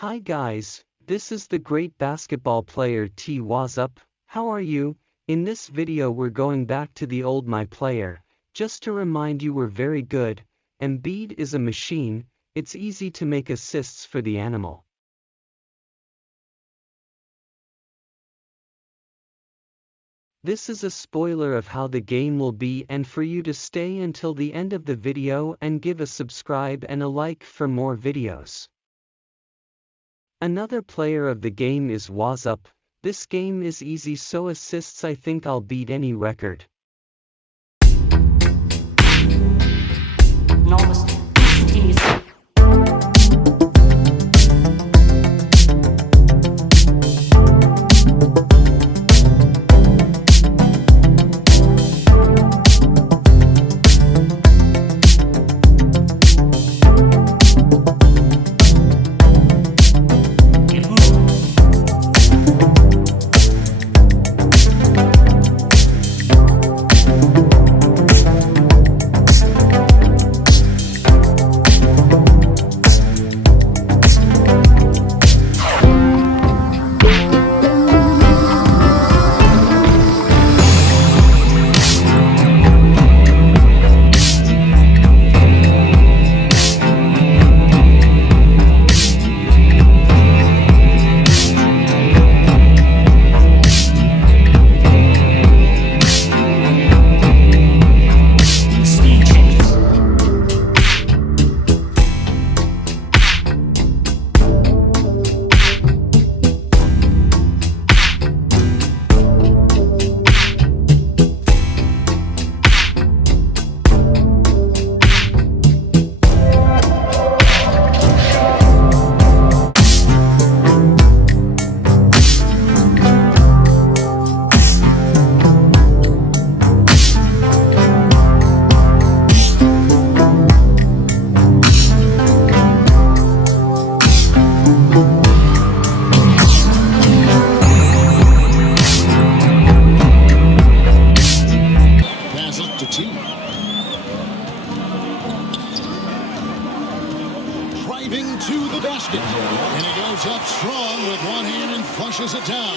Hi guys, this is the great basketball player T. What's up, how are you? In this video we're going back to the old my player, just to remind you we're very good. Embiid is a machine, it's easy to make assists for the animal. This is a spoiler of how the game will be and for you to stay until the end of the video and give a subscribe and a like for more videos. Another player of the game is What's up. This game is easy, so assists I think I'll beat any record. Enormous. Instantaneous. Driving to the basket, and he goes up strong with one hand and flushes it down.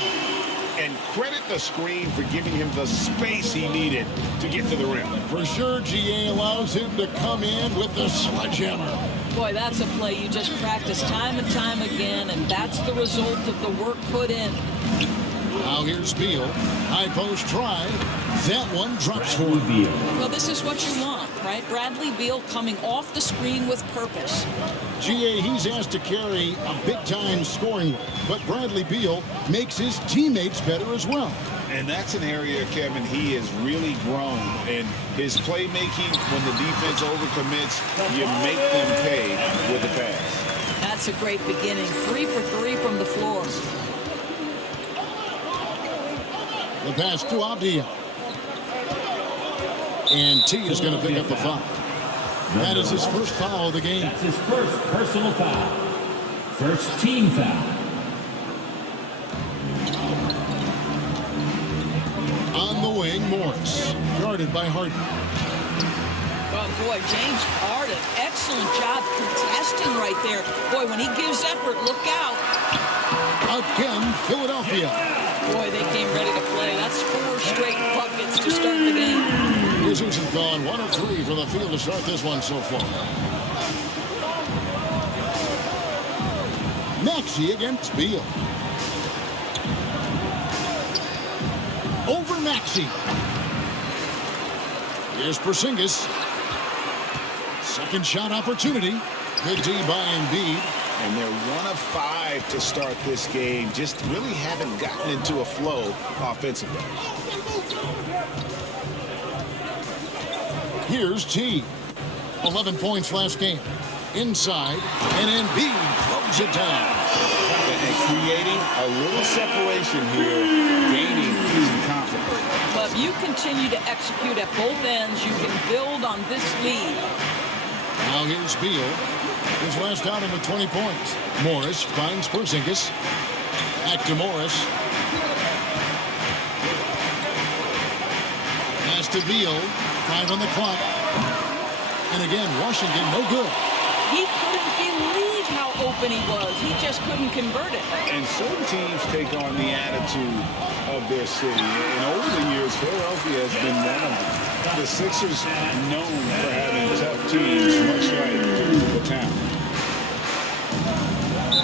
And credit the screen for giving him the space he needed to get to the rim. For sure, GA allows him to come in with the sledgehammer. Boy, that's a play you just practice time and time again, and that's the result of the work put in. Now here's Beal. High post try. That one drops for Beal. Well, this is what you want, right? Bradley Beal coming off the screen with purpose. GA, he's asked to carry a big-time scoring, but Bradley Beal makes his teammates better as well. And that's an area, Kevin, he has really grown. And his playmaking, when the defense overcommits, you make them pay with a pass. That's a great beginning. 3 for 3 from the floor. The pass to Abdia. And T is going to pick up the foul. That is his first foul of the game. That's his first personal foul. First team foul. On the wing, Morris. Guarded by Harden. Oh, boy, James Harden, excellent job contesting right there. Boy, when he gives effort, look out. Again, Philadelphia. Boy, they came ready to play. That's 4 straight buckets to start the game. Wizards have gone 1 of 3 from the field to start this one so far. Maxey against Beal. Over Maxey. Here's Porzingis. Second shot opportunity. Good D by Embiid. And they're 1 of 5 to start this game. Just really haven't gotten into a flow offensively. Here's T. 11 points last game. Inside, and Embiid throws it down. And creating a little separation here, gaining some confidence. But if you continue to execute at both ends, you can build on this lead. Now here's Beal. His last outing with 20 points. Morris finds Porzingis. Back to Morris. Pass to Beal. 5 on the clock. And again, Washington no good. He couldn't believe how open open he was. He just couldn't convert it. And certain teams take on the attitude of their city. And over the years, Philadelphia has been one of them. The Sixers known for having tough teams, much like the town.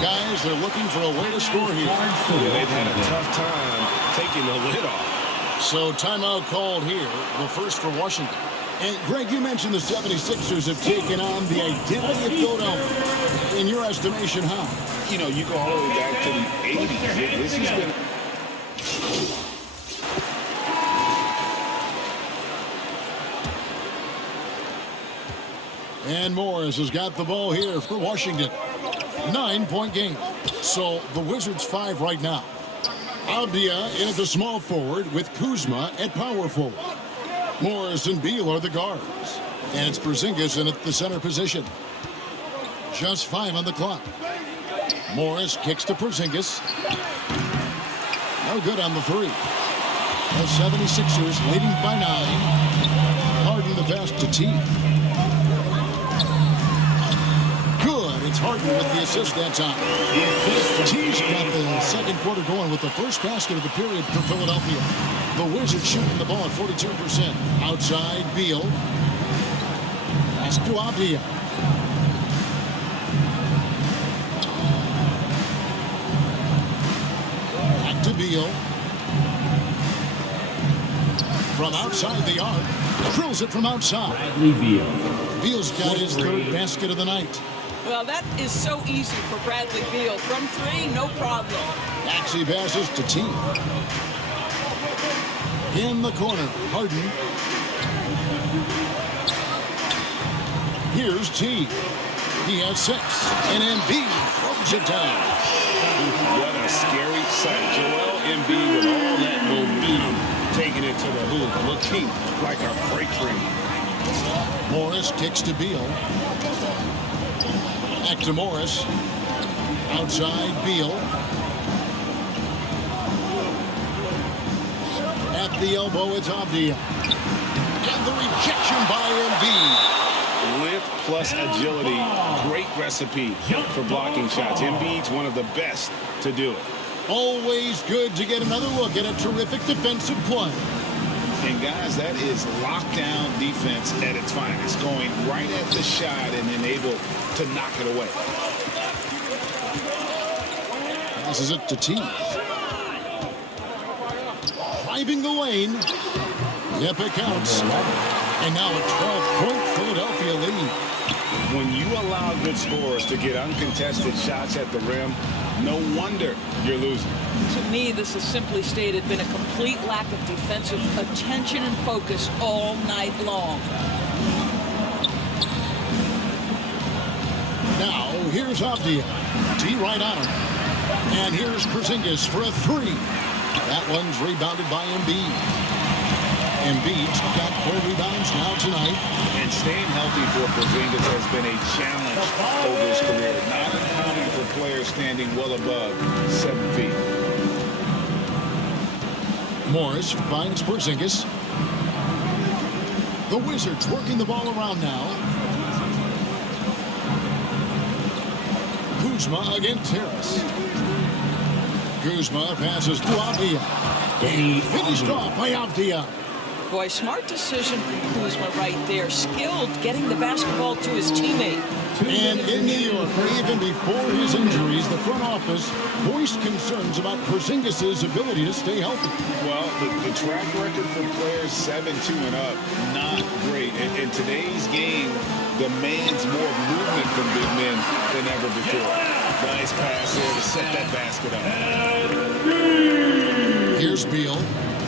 Guys, they're looking for a way to score here. Yeah, they've had a tough time taking the lid off. So timeout called here, the first for Washington. And Greg, you mentioned the 76ers have taken on the identity of Philadelphia. In your estimation, how? You know, you go all the way back to the 80s. This has been... And Morris has got the ball here for Washington. 9-point game. So the Wizards 5 right now. Avdia in at the small forward with Kuzma at power forward. Morris and Beal are the guards. And it's Porzingis in at the center position. Just 5 on the clock. Morris kicks to Porzingis. No good on the three. The 76ers leading by 9. Harden the pass to T. Good. It's Harden with the assist that time. T's got the second quarter going with the first basket of the period for Philadelphia. The Wizards shooting the ball at 42%. Outside, Beal. Pass to Avdia. Back to Beal. From outside the arc. Drills it from outside. Bradley Beal. Beal's got his third basket of the night. Well, that is so easy for Bradley Beal. From 3, no problem. Maxey passes to T. In the corner, Harden. Here's T. He has 6. And Embiid throws it down. What a scary sight. Joel Embiid with all that momentum taking it to the hoop, looking like a freight train. Morris kicks to Beal. Back to Morris. Outside, Beal. At the elbow, it's Avdia. And the rejection by Embiid. Length plus agility, great recipe for blocking shots. Embiid's one of the best to do it. Always good to get another look at a terrific defensive play. And guys, that is lockdown defense at its finest. Going right at the shot and then able to knock it away. Passes it to T. Driving the lane. Yep, it counts. And now a 12-point Philadelphia lead. When you allow good scorers to get uncontested shots at the rim, no wonder you're losing. To me, this has simply stated been a complete lack of defensive attention and focus all night long. Now, here's Avdia. T right on him. And here's Porzingis for a 3. That one's rebounded by Embiid. Embiid's got 4 rebounds now tonight. And staying healthy for Porzingis has been a challenge over his career. Not uncommon for players standing well above 7 feet. Morris finds Porzingis. The Wizards working the ball around now. Kuzma against Harris. Kuzma passes to Avdia. Finished off by Avdia. Boy, smart decision from Kuzma right there. Skilled getting the basketball to his teammate. And in New York, even before his injuries, the front office voiced concerns about Porzingis' ability to stay healthy. Well, the track record for players 7-2 and up, not great. In today's game, demands more movement from big men than ever before. Nice pass there to set that basket up. Here's Beal.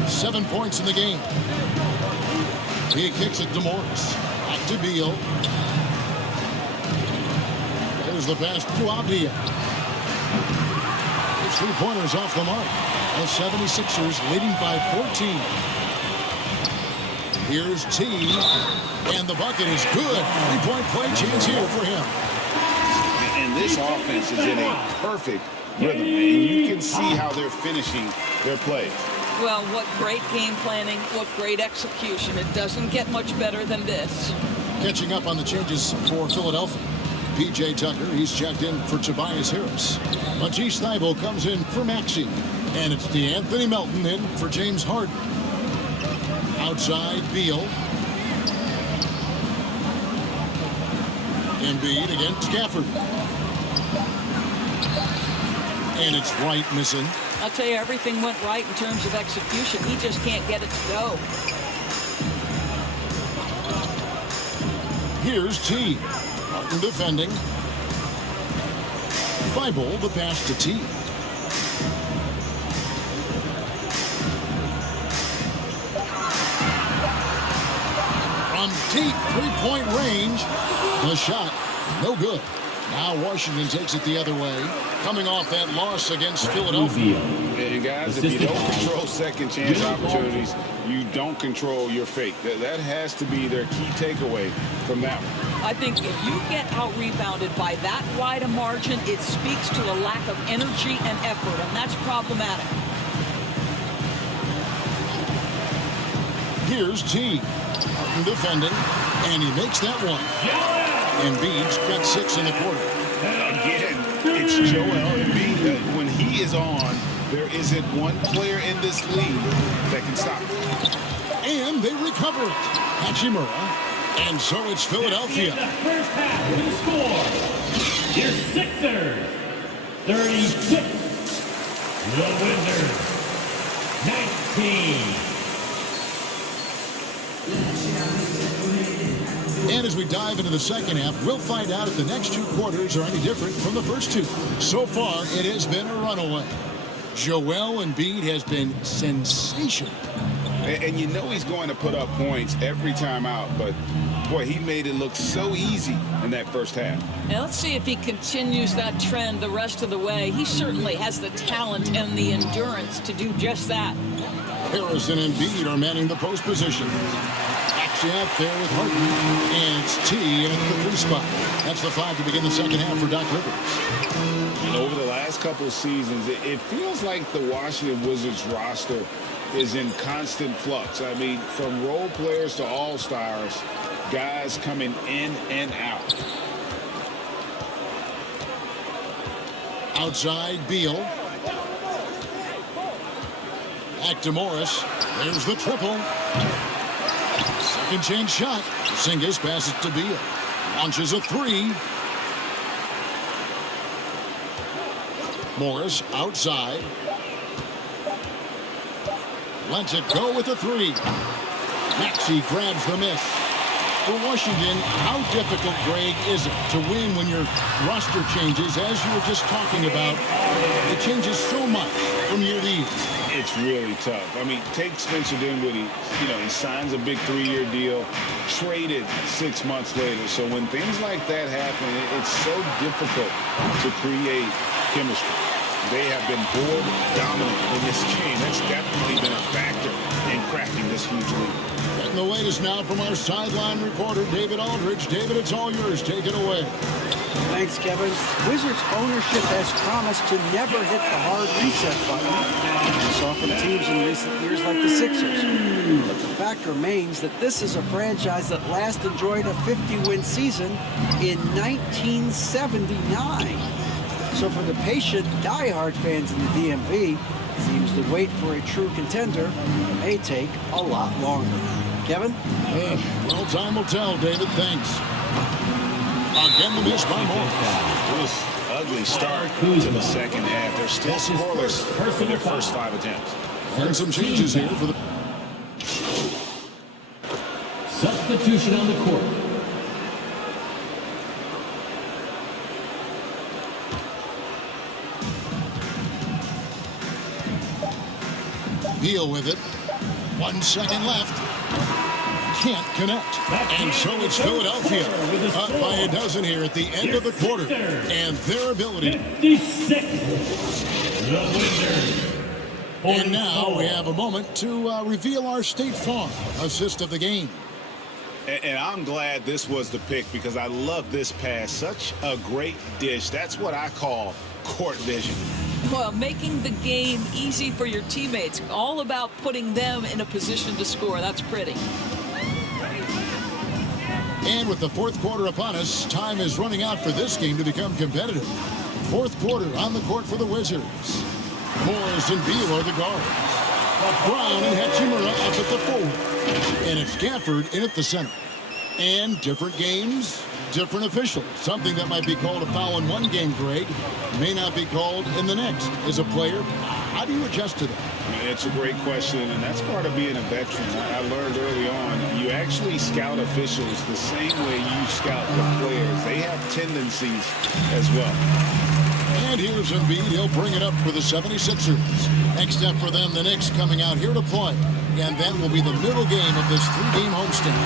7 points in the game. He kicks it to Morris. Back to Beal. There's the pass to Avdia. 3-pointers off the mark. The 76ers leading by 14. Here's T. And the bucket is good. 3-point play chance here for him. And this offense is in a perfect rhythm. And you can see how they're finishing their plays. Well, what great game planning, what great execution. It doesn't get much better than this. Catching up on the changes for Philadelphia. P.J. Tucker. He's checked in for Tobias Harris. Matisse Thybulle comes in for Maxey. And it's DeAnthony Melton in for James Harden. Outside, Beal. Embiid against Gafford. And it's Wright missing. I'll tell you, everything went right in terms of execution. He just can't get it to go. Here's T. Martin defending. Thybulle the pass to T. From deep three-point range, the shot, no good. Now Washington takes it the other way, coming off that loss against Philadelphia. And guys, if you don't control second chance opportunities, you don't control your fate. That has to be their key takeaway from that one. I think if you get out-rebounded by that wide a margin, it speaks to a lack of energy and effort, and that's problematic. Here's T. Martin defending, and he makes that one. Embiid's got 6 in the quarter. Again, it's Joel Embiid. When he is on, there isn't one player in this league that can stop him. And they recover it. Hachimura. And so it's Philadelphia. The first half with the score. Your Sixers, 36. The Wizards, 19. And as we dive into the second half, we'll find out if the next 2 quarters are any different from the first 2. So far, it has been a runaway. Joel Embiid has been sensational. And you know he's going to put up points every time out, but boy, he made it look so easy in that first half. Now let's see if he continues that trend the rest of the way. He certainly has the talent and the endurance to do just that. Harris and Embiid are manning the post position. Actually out there with Harden. And it's T in the 3 spot. That's the 5 to begin the second half for Doc Rivers. Over the last couple of seasons, it feels like the Washington Wizards roster is in constant flux. I mean, from role players to all-stars, guys coming in and out. Outside, Beal. Back to Morris. There's the triple. Second chance shot. Porzingis passes to Beal. Launches a 3. Morris outside. Lets it go with a 3. Maxey grabs the miss. For Washington, how difficult, Greg, is it to win when your roster changes, as you were just talking about? It changes so much from year to year. It's really tough. I mean, take Spencer Dinwiddie. You know, he signs a big 3-year deal, traded 6 months later. So when things like that happen, it's so difficult to create chemistry. They have been board dominant in this game. That's definitely been a factor in crafting this huge lead. And the latest now from our sideline reporter, David Aldridge. David, it's all yours. Take it away. Thanks, Kevin. Wizards ownership has promised to never hit the hard reset button. We saw from teams in recent years like the Sixers. But the fact remains that this is a franchise that last enjoyed a 50-win season in 1979. So for the patient, diehard fans in the DMV, seems the wait for a true contender may take a lot longer. Kevin? Well, time will tell, David. Thanks. Again, the miss by Morris. Ugly start to the second half. They're still scoreless in their first 5 attempts. And some changes here for the... Substitution on the court. Beal with it. 1 second left. Can't connect. And so it's Philadelphia up by a dozen here at the end of the quarter. And their ability. 56. The Wizards. And now we have a moment to reveal our State Farm assist of the game. And I'm glad this was the pick because I love this pass. Such a great dish. That's what I call court vision. Well, making the game easy for your teammates. All about putting them in a position to score. That's pretty. And with the fourth quarter upon us, time is running out for this game to become competitive. Fourth quarter on the court for the Wizards. Morris and Beal are the guards. Brown and Hachimura up at the forward. And it's Gafford in at the center. And different games, different officials. Something that might be called a foul in one game, Greg, may not be called in the next. As a player, how do you adjust to that? It's a great question, and that's part of being a veteran. I learned early on, you actually scout officials the same way you scout the players. They have tendencies as well. And here's Embiid. He'll bring it up for the 76ers. Next up for them, the Knicks coming out here to play. And that will be the middle game of this three-game homestand.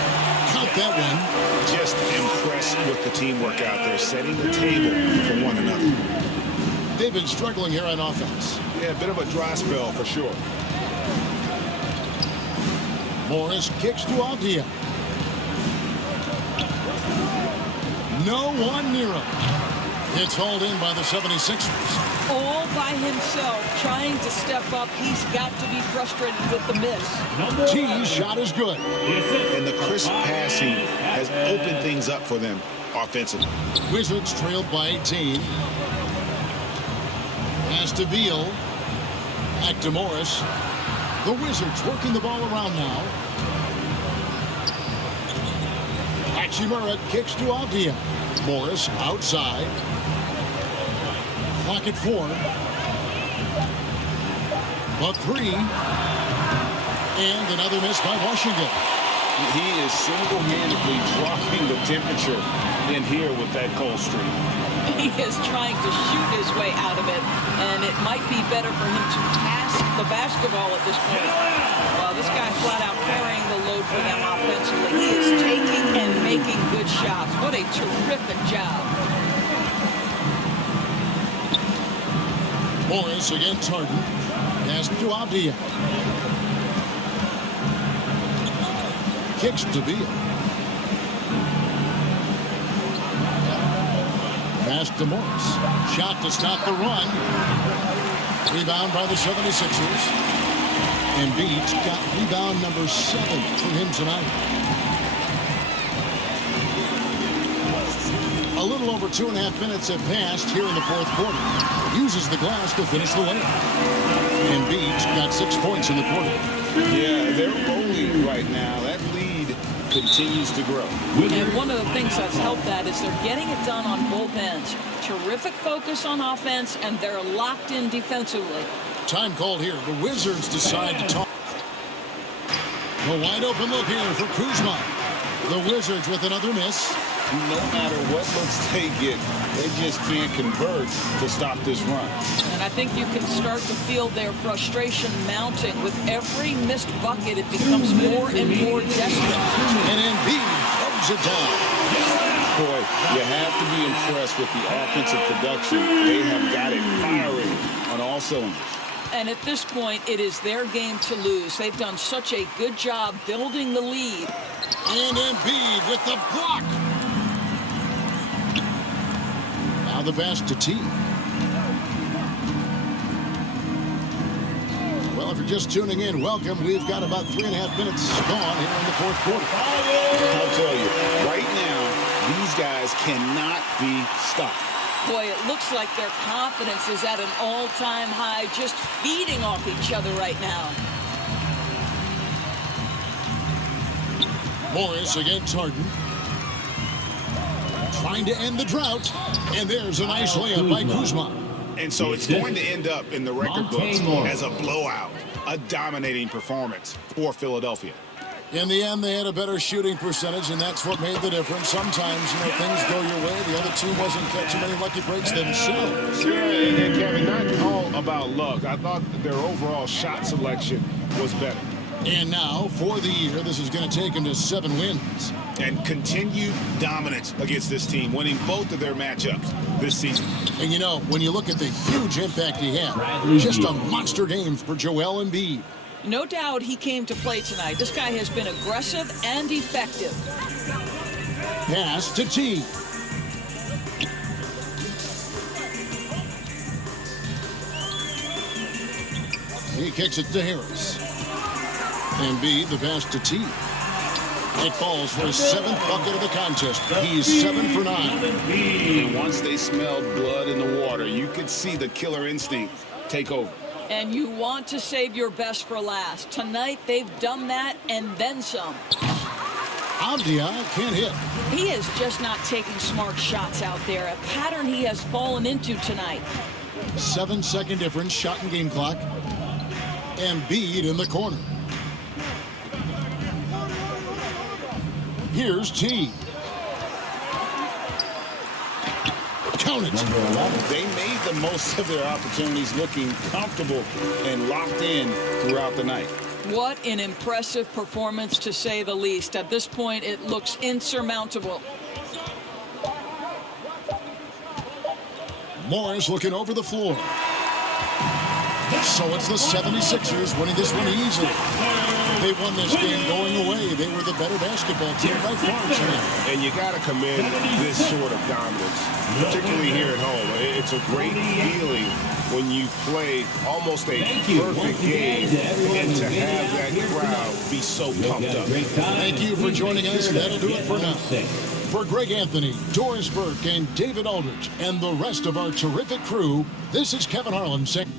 Count that one. Just impressed with the teamwork out there, setting the table for one another. They've been struggling here on offense. Yeah, a bit of a dry spell for sure. Morris kicks to Avdia. No one near him. It's hauled in by the 76ers. All by himself, trying to step up. He's got to be frustrated with the miss. T's shot is good. And the crisp passing has opened things up for them offensively. Wizards trailed by 18. Pass to Beal. Back to Morris. The Wizards working the ball around now. Hachimura kicks to Avdia. Morris outside. Clock at 4. But 3. And another miss by Washington. He is single-handedly dropping the temperature in here with that cold streak. He is trying to shoot his way out of it, and it might be better for him to pass the basketball at this point. Well, this guy flat out carrying the load for them offensively. He is taking and making good shots. What a terrific job. Morris against Harden. Pass to Avdia. Kicks to Beal. Pass to Morris. Shot to stop the run. Rebound by the 76ers. Embiid's got rebound number 7 for him tonight. A little over 2.5 minutes have passed here in the fourth quarter. Uses the glass to finish the layup. Embiid's got 6 points in the quarter. Yeah, they're rolling right now. That lead continues to grow. And one of the things that's helped that is they're getting it done on both ends. Terrific focus on offense, and they're locked in defensively. Time called here. The Wizards decide to talk. A wide open look here for Kuzma. The Wizards with another miss. No matter what looks they get, they just can't convert to stop this run. And I think you can start to feel their frustration mounting. With every missed bucket, it becomes more and more desperate. And Embiid throws it down. Boy, you have to be impressed with the offensive production. They have got it firing on all cylinders. And at this point, it is their game to lose. They've done such a good job building the lead. And Embiid with the block. Now the pass to T. Well, if you're just tuning in, welcome. We've got about 3.5 minutes gone here in the fourth quarter. I'll tell you, right now, these guys cannot be stopped. Boy, it looks like their confidence is at an all-time high, just feeding off each other right now. Morris against Harden. Trying to end the drought. And there's a nice layup by Kuzma. And so it's going to end up in the record books as a blowout, a dominating performance for Philadelphia. In the end, they had a better shooting percentage, and that's what made the difference. Sometimes, things go your way. The other team wasn't catching many lucky breaks themselves. Yeah, and Kevin, not all about luck. I thought that their overall shot selection was better. And now, for the year, this is going to take them to 7 wins. And continued dominance against this team, winning both of their matchups this season. And when you look at the huge impact he had, just a monster game for Joel Embiid. No doubt he came to play tonight. This guy has been aggressive and effective. Pass to T. He kicks it to Harris. Embiid, the pass to T. It falls for his 7th bucket of the contest. He's 7 for 9. And once they smelled blood in the water, you could see the killer instinct take over. And you want to save your best for last. Tonight, they've done that and then some. Abdia can't hit. He is just not taking smart shots out there, a pattern he has fallen into tonight. 7-second difference, shot and game clock. Embiid in the corner. Here's T. Count it. They made the most of their opportunities, looking comfortable and locked in throughout the night. What an impressive performance, to say the least. At this point, it looks insurmountable. Morris looking over the floor. So it's the 76ers winning this one easily. They won this game going away. They were the better basketball team by far tonight. And you got to commend this sort of dominance, particularly here at home. It's a great feeling when you play almost a perfect game and to have that crowd be so pumped up. Thank you for joining us. That'll do it for now. For Greg Anthony, Doris Burke, and David Aldridge, and the rest of our terrific crew, this is Kevin Harlan saying...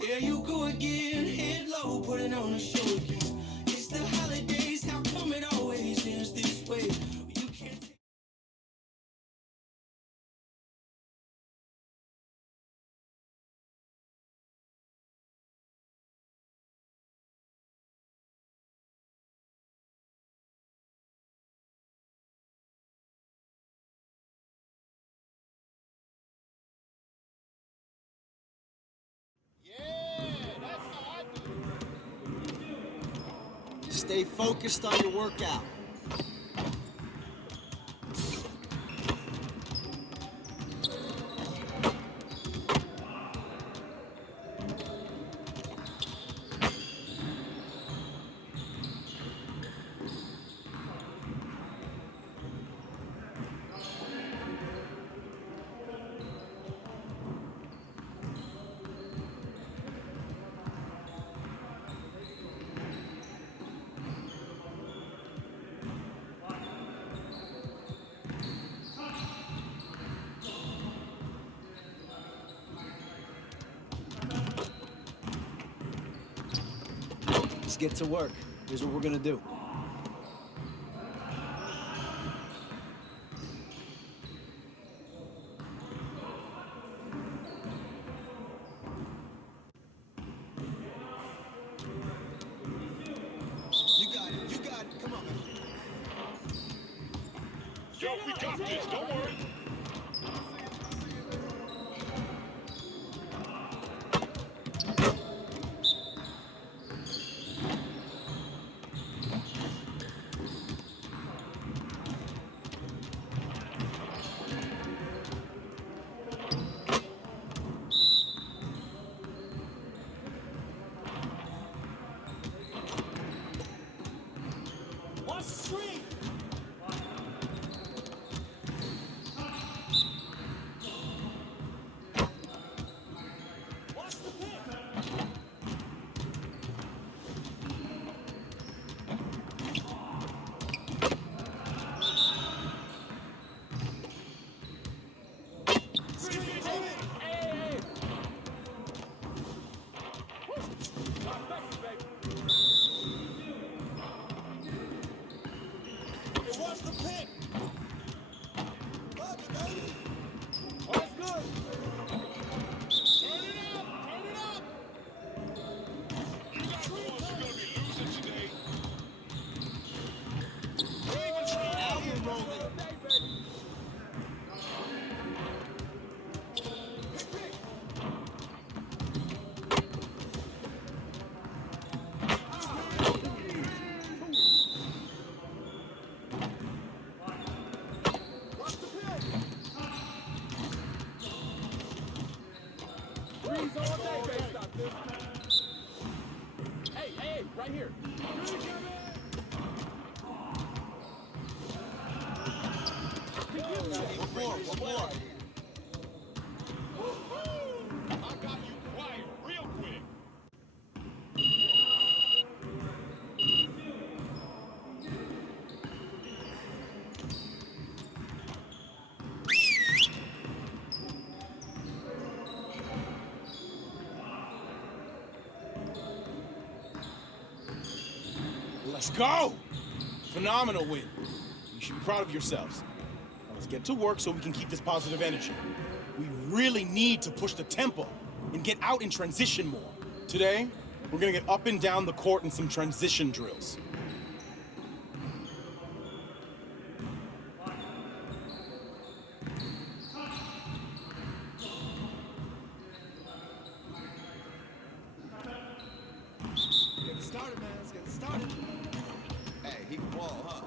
There you go again, head low, putting on a show again. It's the holidays, how come it always ends this way? You can't take Stay focused on your workout. get to work. Here's what we're gonna do. You got it. You got it. Come on. Yo, we got this. Don't worry. Watch the screen. Watch the pick. Watch the pick. Love it, baby. Oh, that's good. Turn it up. Turn it up. You got balls you're going to be losing today. Now we're rolling. Hey, right here. One more. I got you quiet real quick. Let's go! Phenomenal win. You should be proud of yourselves. Now let's get to work so we can keep this positive energy. We really need to push the tempo and get out in transition more. Today, we're gonna get up and down the court in some transition drills. Get it started, man. Let's get it started. Hey, he can ball, huh?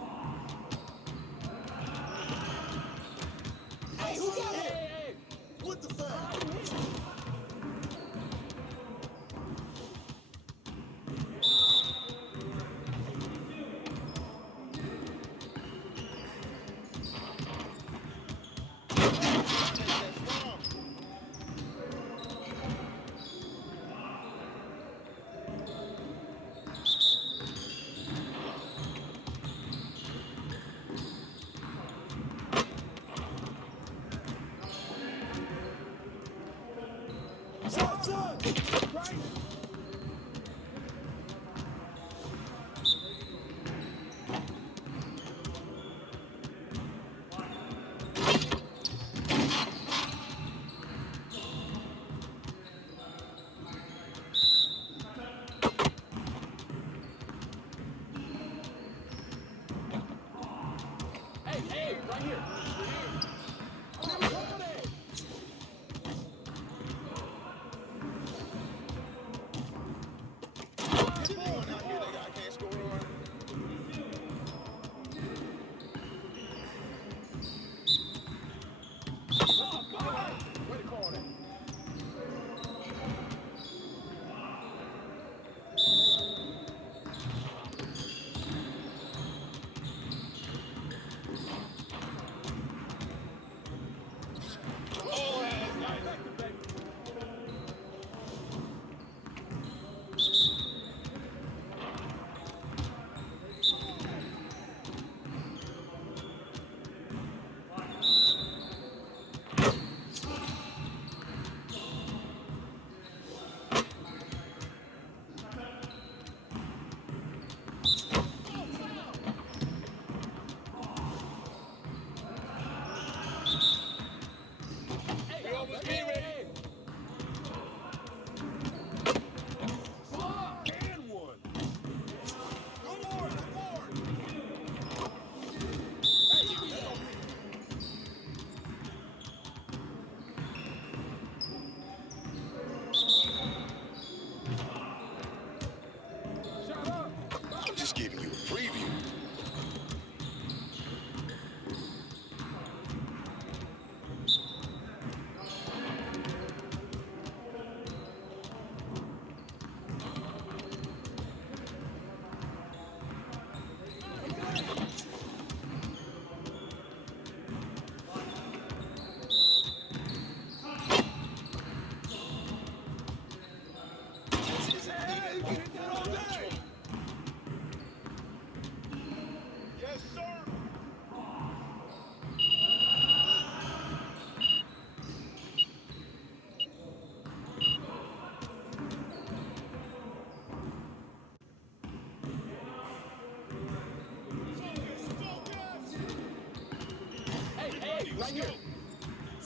Hey, who got it? What the fuck? Shots up! Right? Hey, right here.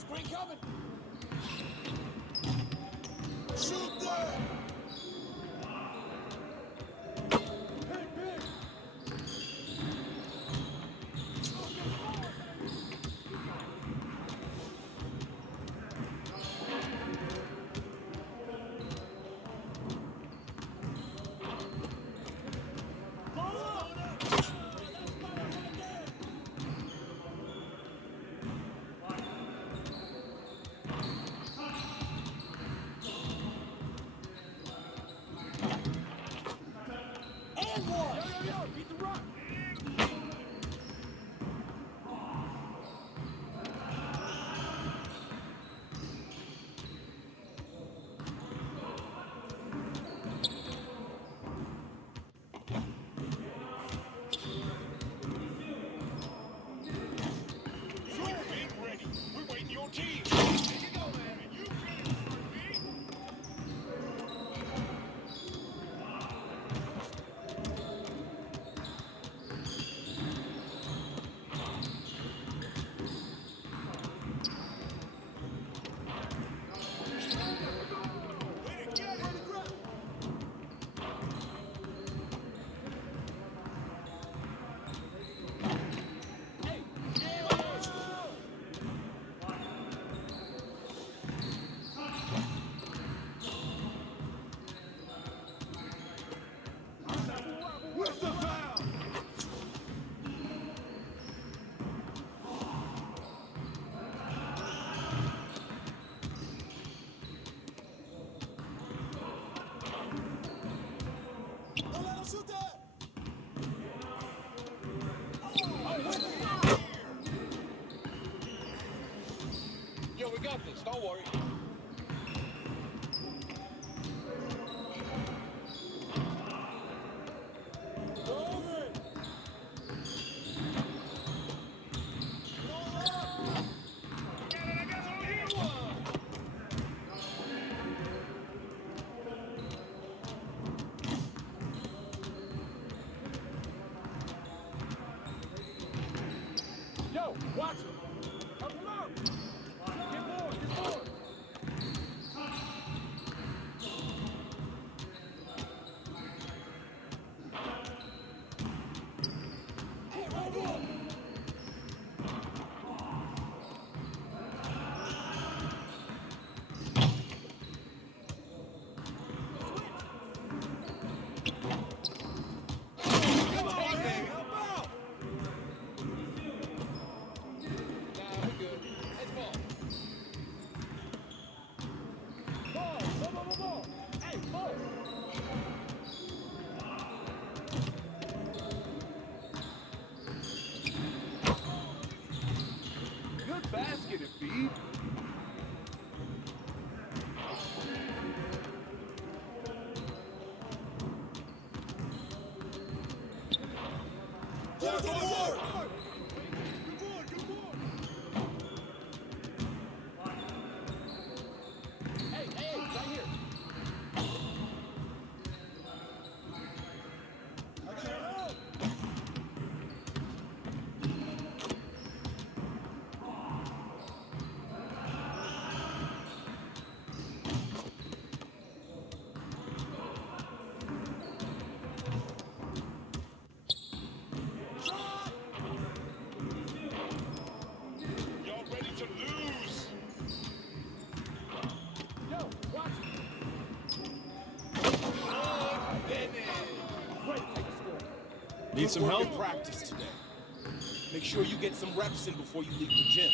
Screen coming. Shoot that! And one. Yo, beat the rock. Yo, we got this. Don't worry. Yo, watch him. Help him out. Get more, get more. Hey, right here. Come on, man. Help out. Nah, we're good. Let's ball. Ball. Hey, ball. Good basket, Embiid. Get the board! Hey, right here. I got help. Y'all ready to lose? Yo, watch it. Great, take a score. Need some Good work help? in practice today. Make sure you get some reps in before you leave the gym.